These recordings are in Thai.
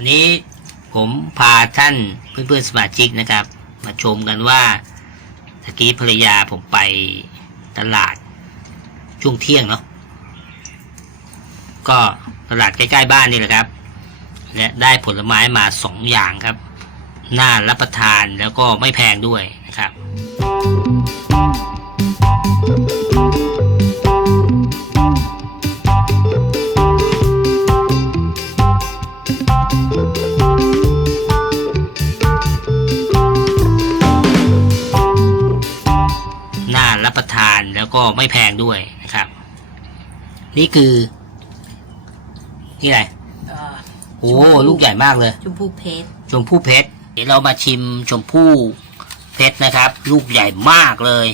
อันนี้ผมพาท่านเพื่อนๆสมาชิกนะครับ มาชมกันว่าตะกี้ภรรยาผมไปตลาดช่วงเที่ยงเนาะก็ตลาดใกล้ๆบ้านนี่แหละครับ และได้ผลไม้มาสองอย่างครับ น่ารับประทานแล้วก็ไม่แพงด้วยนะครับ ประทานแล้วก็ไม่แพงด้วยนะครับ นี่คือ นี่อะไรเอ่อโอ้ลูกใหญ่มากเลย ชมพูเพชรชมพู่เพชรเดี๋ยวเรามาชิมชมพู่เพชรนะครับ ลูกใหญ่มากเลย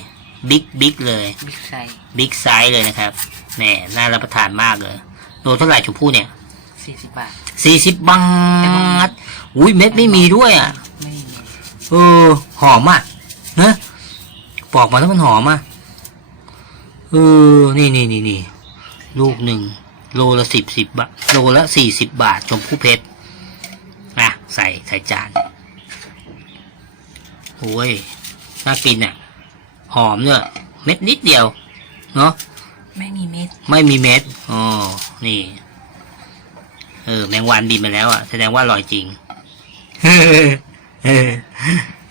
บิ๊กบิ๊กเลยบิ๊กไซส์บิ๊กไซส์เลยนะครับแหน่น่ารับประทานมากเลยโลเท่าไหร่ชมพู่เนี่ยสี่สิบบาทสี่สิบบาทอุ้ยเม็ดไม่มีด้วยอะไม่มีเออหอมอะนะปอกมาแล้วมันหอมอะ เออ นี่นี่นี่นี่ลูกหนึ่งโลละสิบสิบบาทโลละสี่สิบบาทชมพู่เพชรนะใส่ใส่จานโอ้ยน่ากินอะ หอมเนี่ยเม็ดนิดเดียว เนาะไม่มีเม็ด ไม่มีเม็ดอ๋อนี่ เออ แมงวันบินมาแล้วอะ แสดงว่าอร่อยจริง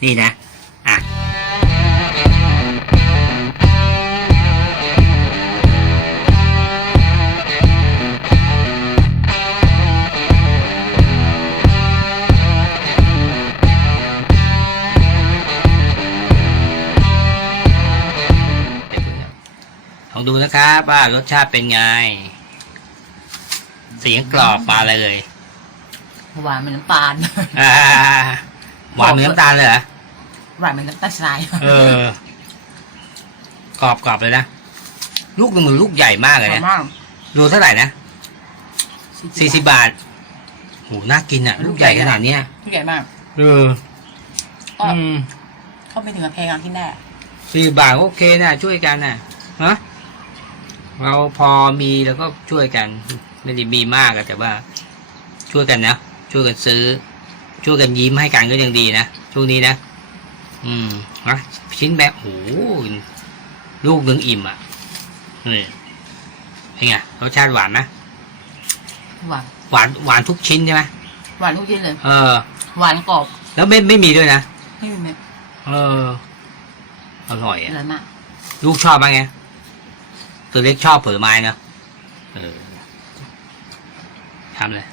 นี่นะอะ ดูนะครับว่ารสชาติเป็นไง เสียงกรอบมาเลย หวานเหมือนน้ำตาลอ่าหวานเหมือนน้ำตาลเลยเหรอ หวานเหมือนน้ำตาลทรายเออ กรอบกรอบเลยนะ ลูกหนึ่งมือลูกใหญ่มากเลยหอมนะ มากโลเท่าไหร่นะสี่สิบบาทโหน่ากินอะ ลูกใหญ่ขนาดเนี้ยลูกใหญ่มากเออก็อืมเข้าไปถึงกับแพงที่แน่สี่บาทโอเคนะช่วยกันนะฮะ เราพอมีแล้วก็ช่วยกัน ไม่ได้มีมากอะแต่ว่า ช่วยกันนะช่วยกันซื้อ ช่วยกันยิ้มให้กันก็ยังดีนะช่วงนี้นะอืมนะชิ้นแบบโอ้โหลูกหนึ่งอิ่มอะนี่เป็นไงรสชาติหวานไหมหวานหวานหวานทุกชิ้นใช่ไหมหวานทุกชิ้นเลย เออ หวานกรอบ แล้วไม่ไม่มีด้วยนะไม่มีเม็ดเอออร่อยออะร่อยมากลูกชอบไหมไง ตัวเล็กชอบผลไม้นะเออทำเลย